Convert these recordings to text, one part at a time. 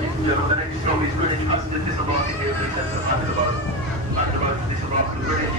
ladies and gentlemen, the next stop is Greenwich. Passengers disembarking here, please enter at the boat. At the boat, disembark to Greenwich.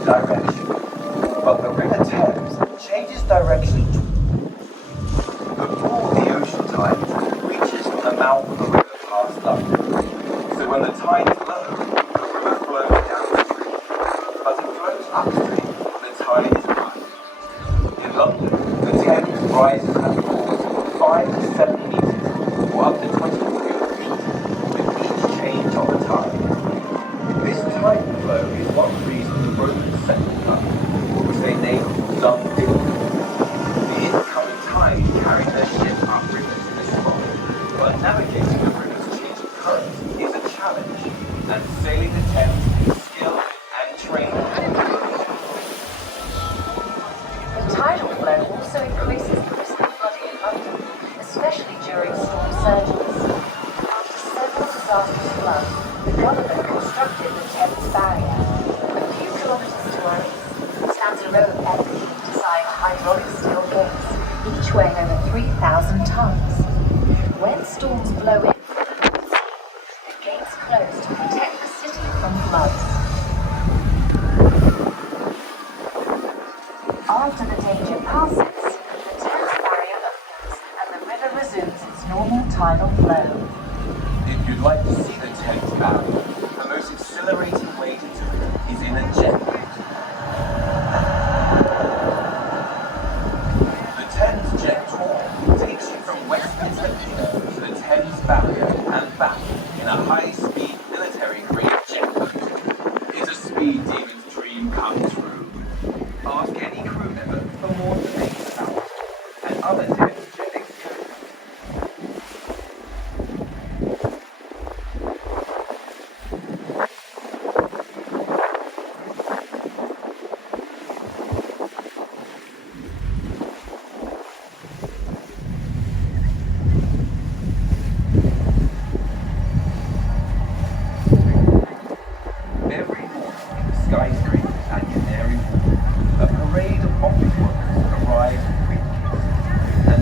Direction, but the River Thames changes direction before the ocean tide reaches the mouth of the river past London. So when the tide is low, the river flows downstream, but it flows upstream when the tide is high. In London, the Thames rises and falls 5 to 7 metres, or up to 23 feet, with each change of the tide. This tide flow is one reason the Romans settled London, which they named London. The incoming tide carried their ships upriver to this spot, but navigating the river's changing currents is a challenge, and sailing the Thames takes skill and training. The tidal flow also increases the risk of flooding in London, especially during storm surges. After several disastrous floods, the government constructed the Thames barrier. A few kilometres to our east stands a row of empty-designed hydraulic steel gates, each weighing over 3,000 tons. When storms blow in from the sea, the gates close to protect the city from floods. After the danger passes, the Thames barrier opens and the river resumes its normal tidal flow. If you'd like to see the Thames barrier, the most exhilarating way to do it is in a jet boat. The Thames jet tour takes you from Westminster pier to the Thames barrier and back in a high-speed military-grade jet boat. It's a speed demon's dream come true. Ask any crew member for more information about it and other Thames jet experiences. Every morning in the skyscraper at Canary Wharf, a parade of office workers arrive in Greenwich, and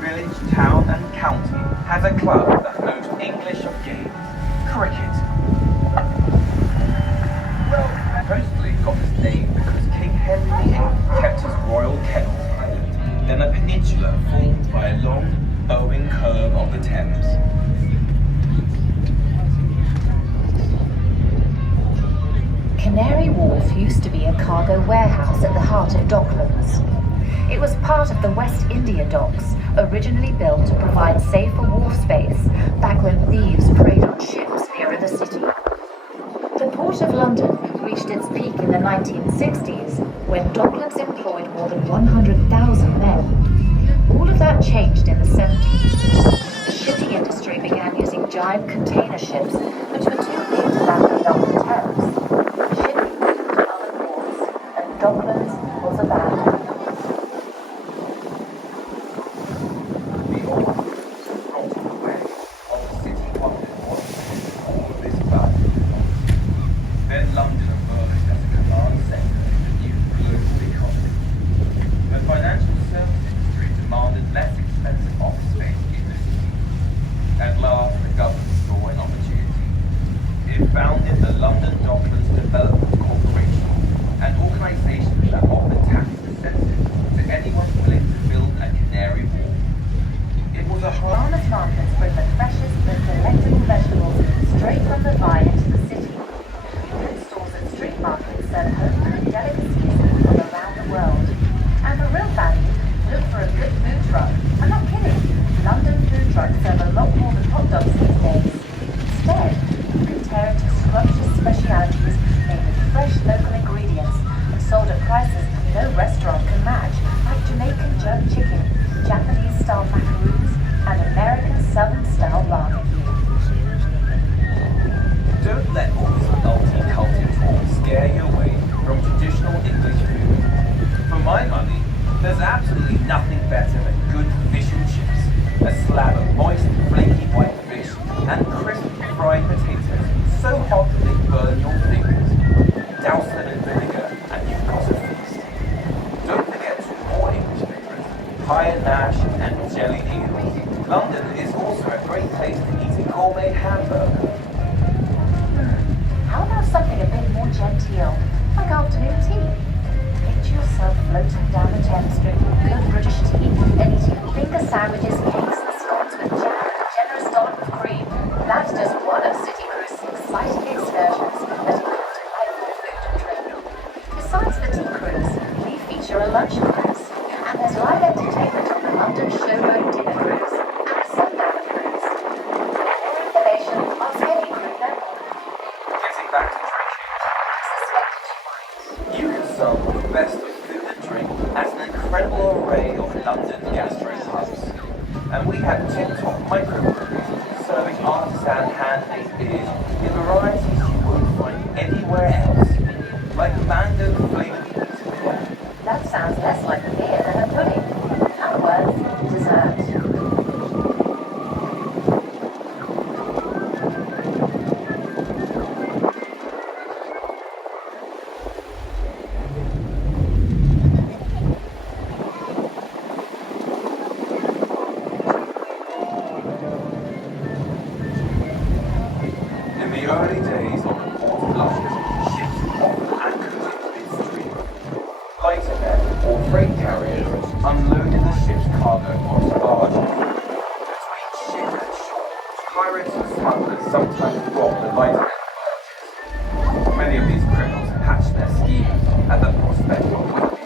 village, town and county has a club that knows English of games, cricket. Well, supposedly got its name because King Henry VIII kept his royal kennels island, then a peninsula formed by a long, bowing curve of the Thames. Canary Wharf used to be a cargo warehouse at the heart of Docklands. It was part of the West India Docks, originally built to provide safer wharf space back when thieves preyed on ships nearer the city. The Port of London reached its peak in the 1960s when Docklands employed more than 100,000 men. All of that changed in the 70s. The shipping industry began using giant container ships which were too big to navigate up the Thames. Shipping moved to other ports and Docklands was abandoned. The old rotted away of the city London was all of this value. Then London emerged as a command centre in the new global economy. The financial service industry demanded less expensive office space in the city. At last, the government saw an opportunity. It founded the London Docklands Development Corporation, an organisation that offered tax incentives to anyone willing to build a Canary Wharf. It was a hard Farmers' markets bring the freshest and delectable vegetables straight from the vine into the city. Food stalls at street markets serve home-cooked delicacies from around the world. And for real value, look for a good food truck. I'm not kidding. London food trucks serve a lot more than hot dogs these days. Instead, you can tear into scrumptious specialities made with fresh local ingredients and sold at prices no restaurant can match, like Jamaican jerk chicken, Japanese-style macaroons, and American Southern-style barbecue. Don't let all this multi-cultural talk scare you away from traditional English food. For my money, there's absolutely nothing better than good fish and chips, a slab of moist, flaky white fish, and crisp fried potatoes so hot that they burn your fingers. Douse them in vinegar and you've got a feast. Don't forget two more English favourites, pie and mash and jellied eels. London is also a great place to eat a gourmet hamburger. How about something a bit more genteel, like afternoon tea? Picture yourself floating down the Thames drinking good British tea and eating finger sandwiches, cakes and scones with jam and a generous dollop of cream. That's just one of City Cruise's exciting excursions that include delightful food and drink. Besides the tea cruise, we feature a lunch cruise, and there's live entertainment on the London Showboat dinner cruise and the sundown cruise. For more information, ask any crew member. Getting back to drinking. I suspected you might. You can serve the best of food and drink at an incredible array of London gastro pubs. And we have tip-top microbreweries serving artisan handmade beers in varieties you won't find anywhere else, like mango-flavoured wheat beer. That sounds less like a beer than a pudding. In other words, dessert. In the early days of the Port of London, ships often anchored in midstream. Lighter men or freight carriers unloaded the ship's cargo onto barges. Between ship and shore, pirates and smugglers sometimes robbed the lighter men barges. Many of these criminals hatched their schemes at the prospect of Whitby,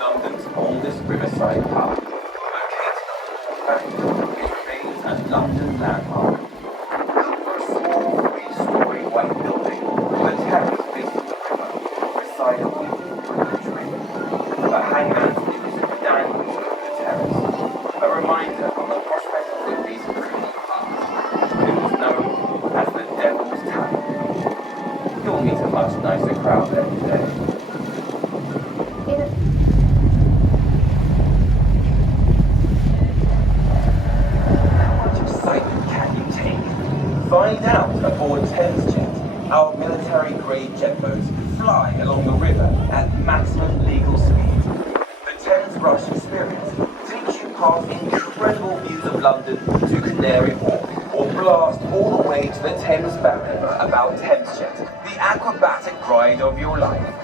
London's oldest riverside pub. Located on the bank, it remains a London landmark. Small three-story white building with a terrace facing the river beside a windy brook tree. The hangman's noose dangles over the terrace, a reminder of the prospect of Whitby's criminal past. It was known as the Devil's Tavern. You'll meet a much nicer crowd there today. How much excitement can you streets of London to Canary Wharf, or blast all the way to the Thames barrier about Thamesjet, the acrobatic ride of your life.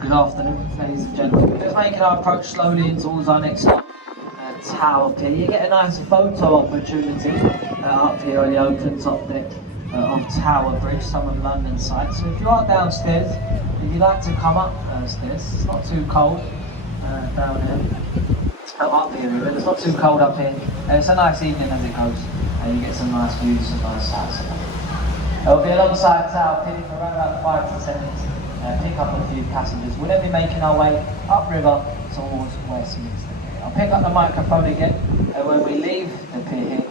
Good afternoon, ladies and gentlemen. We're just making our approach slowly towards our next stop, Tower Pier. You get a nice photo opportunity up here on the open top deck of Tower Bridge, some of London's sights. So if you are downstairs, if you'd like to come upstairs, it's not too cold down here. Up here, really. It's not too cold up here. It's a nice evening as it goes. You get some nice views, some nice sights. We'll be alongside Tower Pier for around about 5 to 10 minutes. Pick up a few passengers. We'll then be making our way upriver towards Westminster. I'll pick up the microphone again when we leave the pier here.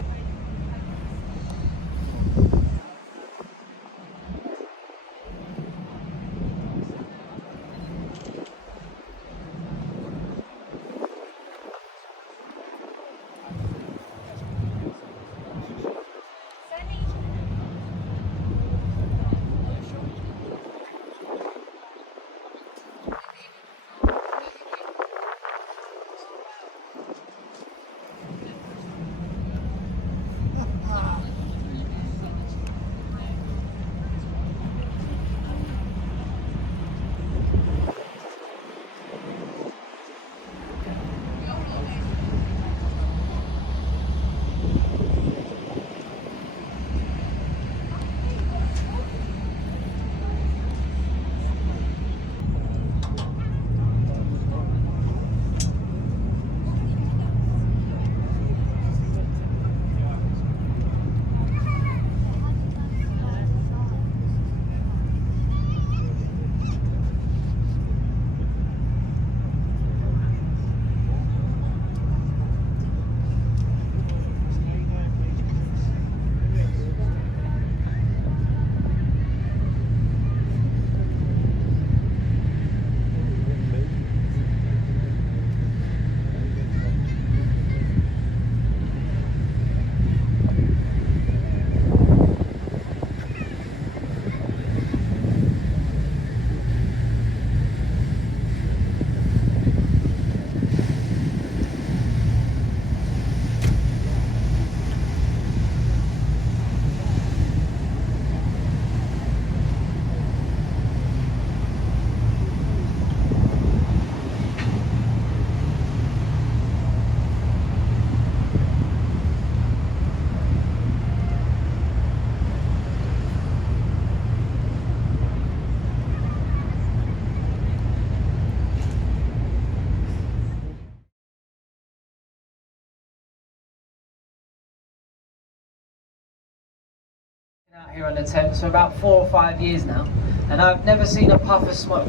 Out here on the Thames for about 4 or 5 years now, and I've never seen a puff of smoke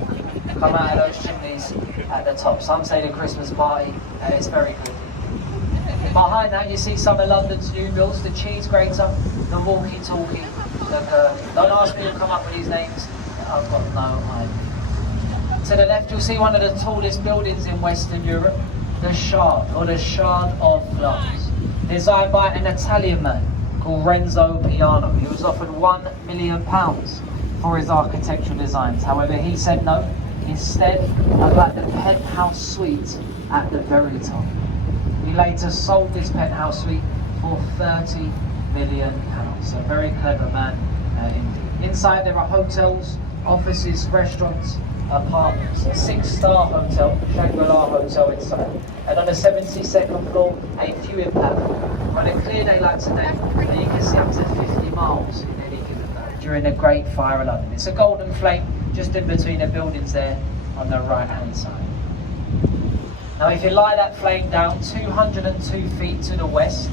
come out of those chimneys at the top. Some say the Christmas party, and it's very good. Behind that you see some of London's new builds, the cheese grater, the walkie-talkie, the curve. Don't ask me to come up with these names, I've got no idea. To the left you'll see one of the tallest buildings in Western Europe, the Shard, or the Shard of Glass, designed by an Italian man called Renzo Piano. He was offered £1 million for his architectural designs. However, he said no. Instead, I'd like the penthouse suite at the very top. He later sold this penthouse suite for £30 million. A very clever man indeed. Inside there are hotels, offices, restaurants, apartments. A 6-star hotel, Shangri-La Hotel inside. And on the 72nd floor, a viewing platform. On a clear day like today, you can see up to 50 miles in any given day during the Great Fire of London. It's a golden flame just in between the buildings there on the right hand side. Now if you lie that flame down 202 feet to the west,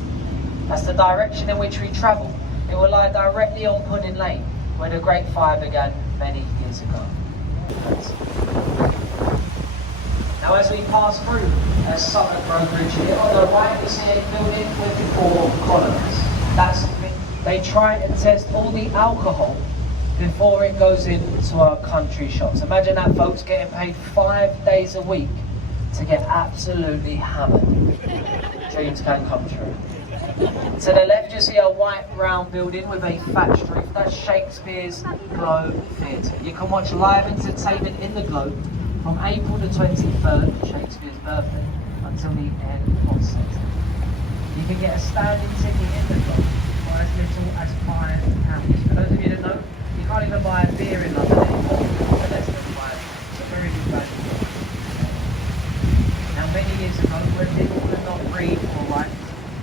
that's the direction in which we travel. It will lie directly on Pudding Lane, where the Great Fire began many years ago. Now as we pass through Sutton Road Bridge here, on the right we see a building with 4 columns. They try and test all the alcohol before it goes into our country shops. Imagine that, folks, getting paid 5 days a week to get absolutely hammered. Dreams can come true. To the left you see a white round building with a thatched roof. That's Shakespeare's Globe Theatre. You can watch live entertainment in the Globe from April the 23rd, Shakespeare's birthday, until the end of September. You can get a standing ticket in the Globe for as little as £5. For those of you that know, you can't even buy a beer in London anymore for less than £5. It's a very good value. Now many years ago, when people could not read or write,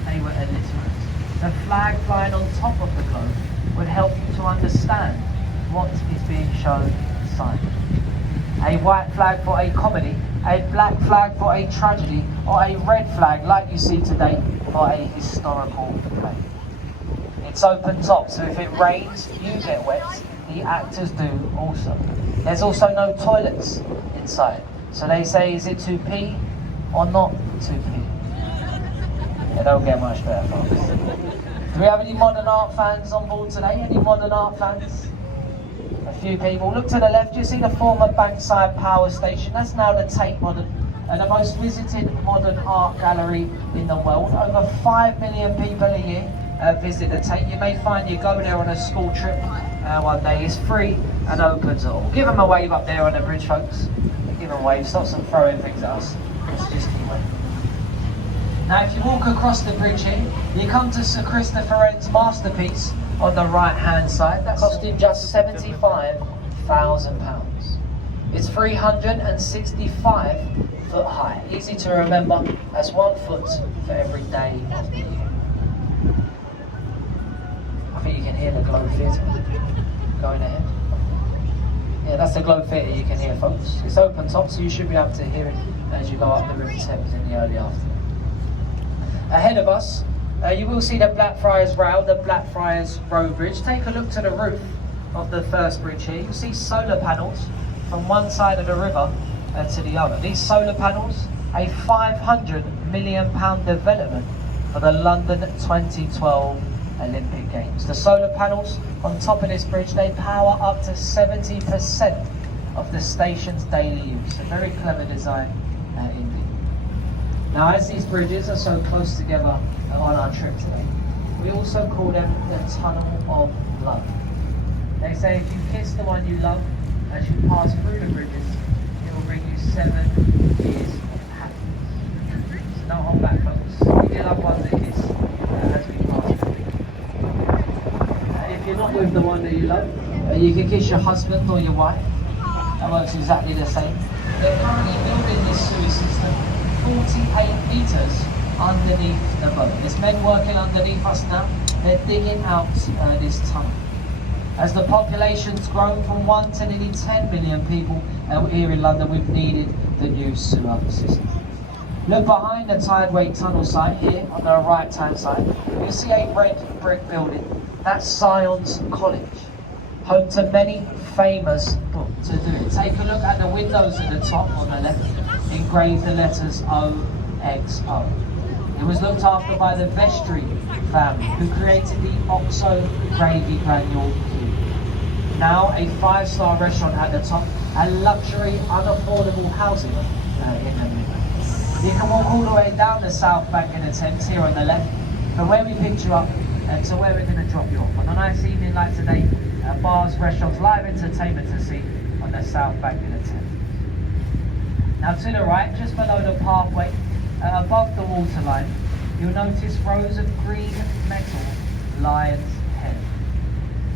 they were illiterate. The flag flying on top of the globe would help you to understand what is being shown inside. A white flag for a comedy, a black flag for a tragedy, or a red flag like you see today for a historical play. It's open top, so if it rains, you get wet, the actors do also. There's also no toilets inside, so they say, is it to pee or not to pee? It don't get much better, folks. Do we have any modern art fans on board today? Any modern art fans? A few people. Look to the left, you see the former Bankside Power Station. That's now the Tate Modern, the most visited modern art gallery in the world. Over 5 million people a year visit the Tate. You may find you go there on a school trip one day. It's free and open to all. Give them a wave up there on the bridge, folks. Give them a wave. Stop some throwing things at us. It's just a wave. Now if you walk across the bridge here, you come to Sir Christopher Wren's masterpiece on the right hand side. That cost him just £75,000. It's 365 foot high. Easy to remember as 1 foot for every day of the year. I think you can hear the Globe Theatre going ahead. Yeah, that's the Globe Theatre you can hear, folks. It's open top, so you should be able to hear it as you go up the River Thames in the early afternoon. Ahead of us, you will see the Blackfriars Rail, the Blackfriars Road Bridge. Take a look to the roof of the first bridge here. You'll see solar panels from one side of the river to the other. These solar panels, a £500 million development for the London 2012 Olympic Games. The solar panels on top of this bridge, they power up to 70% of the station's daily use. A very clever design indeed. Now as these bridges are so close together on our trip today, we also call them the Tunnel of Love. They say if you kiss the one you love as you pass through the bridges, it will bring you 7 years of happiness. So don't hold back, folks. Give your loved ones a kiss as we pass through. If you're not with the one that you love, you can kiss your husband or your wife. That works exactly the same. They're currently building this sewer system 48 metres underneath the boat. There's men working underneath us now. They're digging out this tunnel. As the population's grown from 1 to nearly 10 million people here in London, we've needed the new sewer system. Look behind the Tidal tunnel site here on the right hand side. You'll see a red brick building. That's Scion's College, home to many famous books to do it. Take a look at the windows at the top on the left, engraved the letters OXO. It was looked after by the Vestry family, who created the OXO gravy granule cube. Now a 5-star restaurant at the top, and luxury, unaffordable housing in the middle. You can walk all the way down the south bank of the Thames here on the left, from where we picked you up to where we're going to drop you off. On a nice evening like today, bars, restaurants, live entertainment to see on the south bank of the Thames. Now to the right, just below the pathway, above the waterline, you'll notice rows of green metal lion's head.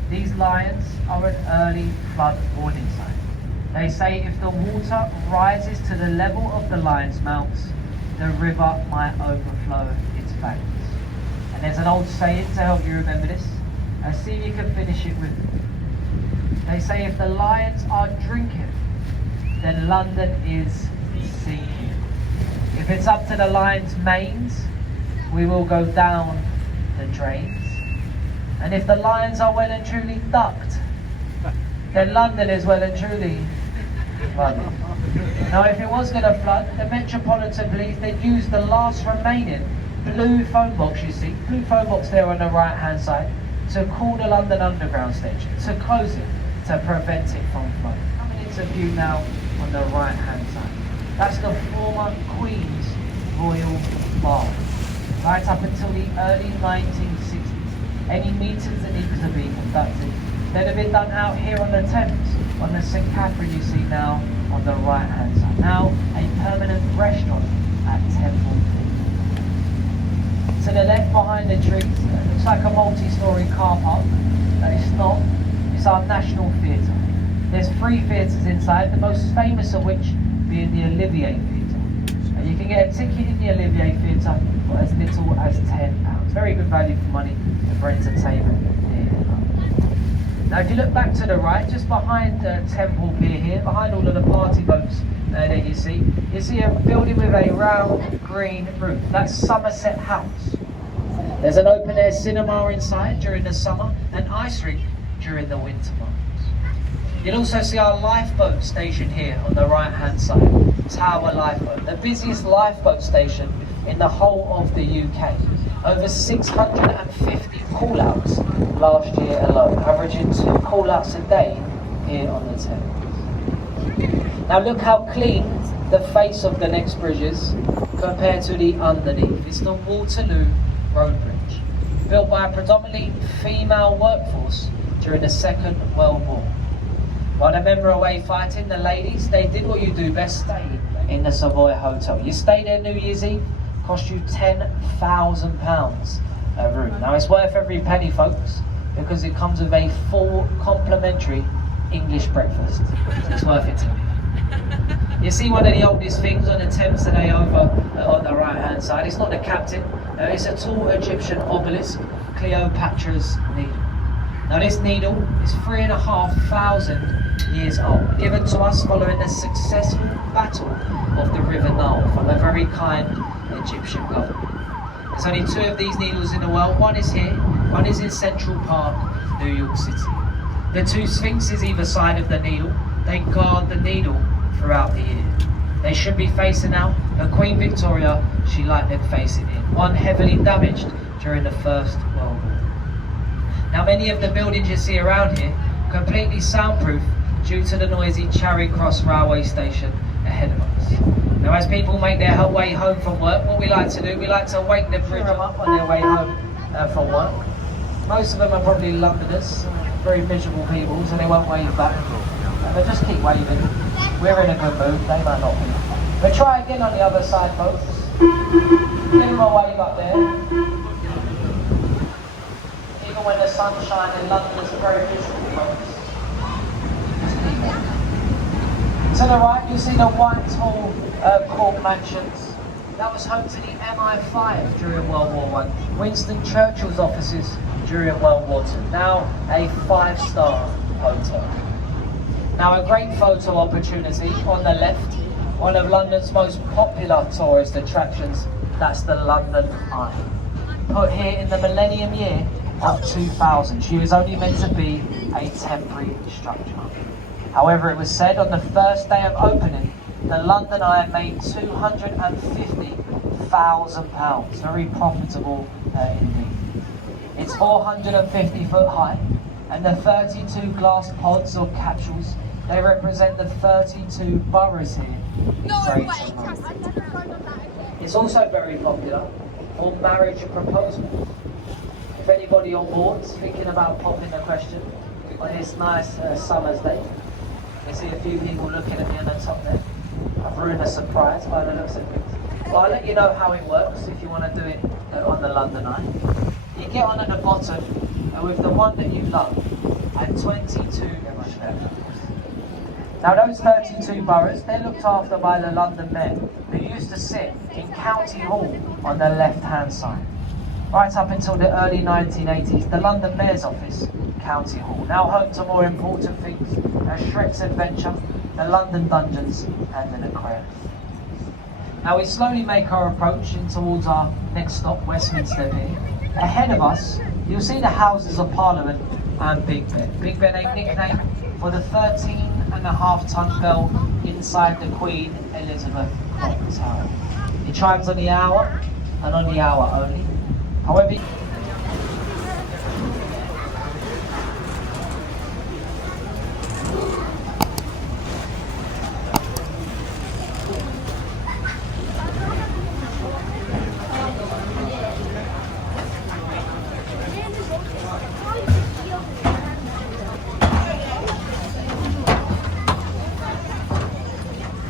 These lions are an early flood warning sign. They say if the water rises to the level of the lion's mounts, the river might overflow its banks. And there's an old saying to help you remember this. See if you can finish it with me. They say if the lions are drinking, then London is sinking. If it's up to the lions' manes, we will go down the drains. And if the lions are well and truly ducked, then London is well and truly flooded. Now, if it was going to flood, the Metropolitan Police, they'd use the last remaining blue phone box, you see, blue phone box there on the right-hand side, to call the London Underground station, to close it, to prevent it from flooding. Coming into view now on the right-hand side. That's the former Queen's Royal Bath, right up until the early 1960s. Any meetings that needed to be conducted, they'd have been done out here on the Thames, on the St Catherine you see now on the right-hand side. Now a permanent restaurant at Temple. To the left behind the trees, it looks like a multi-storey car park, but it's not. It's our National Theatre. There's 3 theatres inside, the most famous of which being the Olivier Theatre. And you can get a ticket in the Olivier Theatre for as little as £10. Very good value for money for entertainment here. Now if you look back to the right, just behind Temple Pier here, behind all of the party boats that you see a building with a round green roof. That's Somerset House. There's an open air cinema inside during the summer, an ice rink during the winter months. You'll also see our lifeboat station here on the right hand side, Tower Lifeboat, the busiest lifeboat station in the whole of the UK. Over 650 call-outs last year alone, averaging 2 call-outs a day here on the Thames. Now look how clean the face of the next bridge is compared to the underneath. It's the Waterloo Road Bridge, built by a predominantly female workforce during the Second World War. While the men were away fighting, the ladies, they did what you do best, stay in the Savoy Hotel. You stay there New Year's Eve, cost you £10,000 a room. Now it's worth every penny, folks, because it comes with a full complimentary English breakfast. It's worth it to me. You see one of the oldest things on the Thames today over on the right hand side. It's not the captain, it's a tall Egyptian obelisk, Cleopatra's Needle. Now this needle is 3,500 years old, given to us following the successful battle of the River Nile from a very kind Egyptian government. There's only 2 of these needles in the world. One is here, one is in Central Park, New York City. The 2 sphinxes either side of the needle, they guard the needle throughout the year. They should be facing out, but Queen Victoria, she liked them facing in. One heavily damaged during the First World War. Now many of the buildings you see around here, completely soundproof due to the noisy Charing Cross railway station ahead of us. Now as people make their way home from work, what we like to do, we like to wake the bridge up on their way home from work. Most of them are probably Londoners, very miserable people, so they won't wave back. But just keep waving. We're in a good mood, they might not be. But try again on the other side, folks. Give them a wave up there. Even when the sun's shining, London is very miserable, folks. Just keep waving. To the right, you see the Whitehall Court Mansions. That was home to the MI5 during World War I. Winston Churchill's offices during World War II. Now a 5-star hotel. Now a great photo opportunity on the left, one of London's most popular tourist attractions, that's the London Eye. Put here in the millennium year of 2000. She was only meant to be a temporary structure. However, it was said on the first day of opening, the London Eye made £250,000. Very profitable indeed. It's 450 foot high, and the 32 glass pods or capsules, they represent the 32 boroughs here in Greater London. It's also very popular for marriage proposals. If anybody on board's thinking about popping a question on this nice summer's day, you see a few people looking at me on the top there. I've ruined a surprise by the looks of things. Well, I'll let you know how it works if you want to do it on the London Eye. You get on at the bottom with the one that you love and 22 Now those 32 boroughs, they're looked after by the London Mayor, who used to sit in County Hall on the left-hand side. Right up until the early 1980s, the London Mayor's office, County Hall, now home to more important things as Shrek's Adventure, the London Dungeons and the Aquarium. Now we slowly make our approach in towards our next stop, Westminster here. Ahead of us, you'll see the Houses of Parliament and Big Ben. Big Ben, a nickname for the 13.5-ton bell inside the Queen Elizabeth clock tower. It chimes on the hour and on the hour only. However,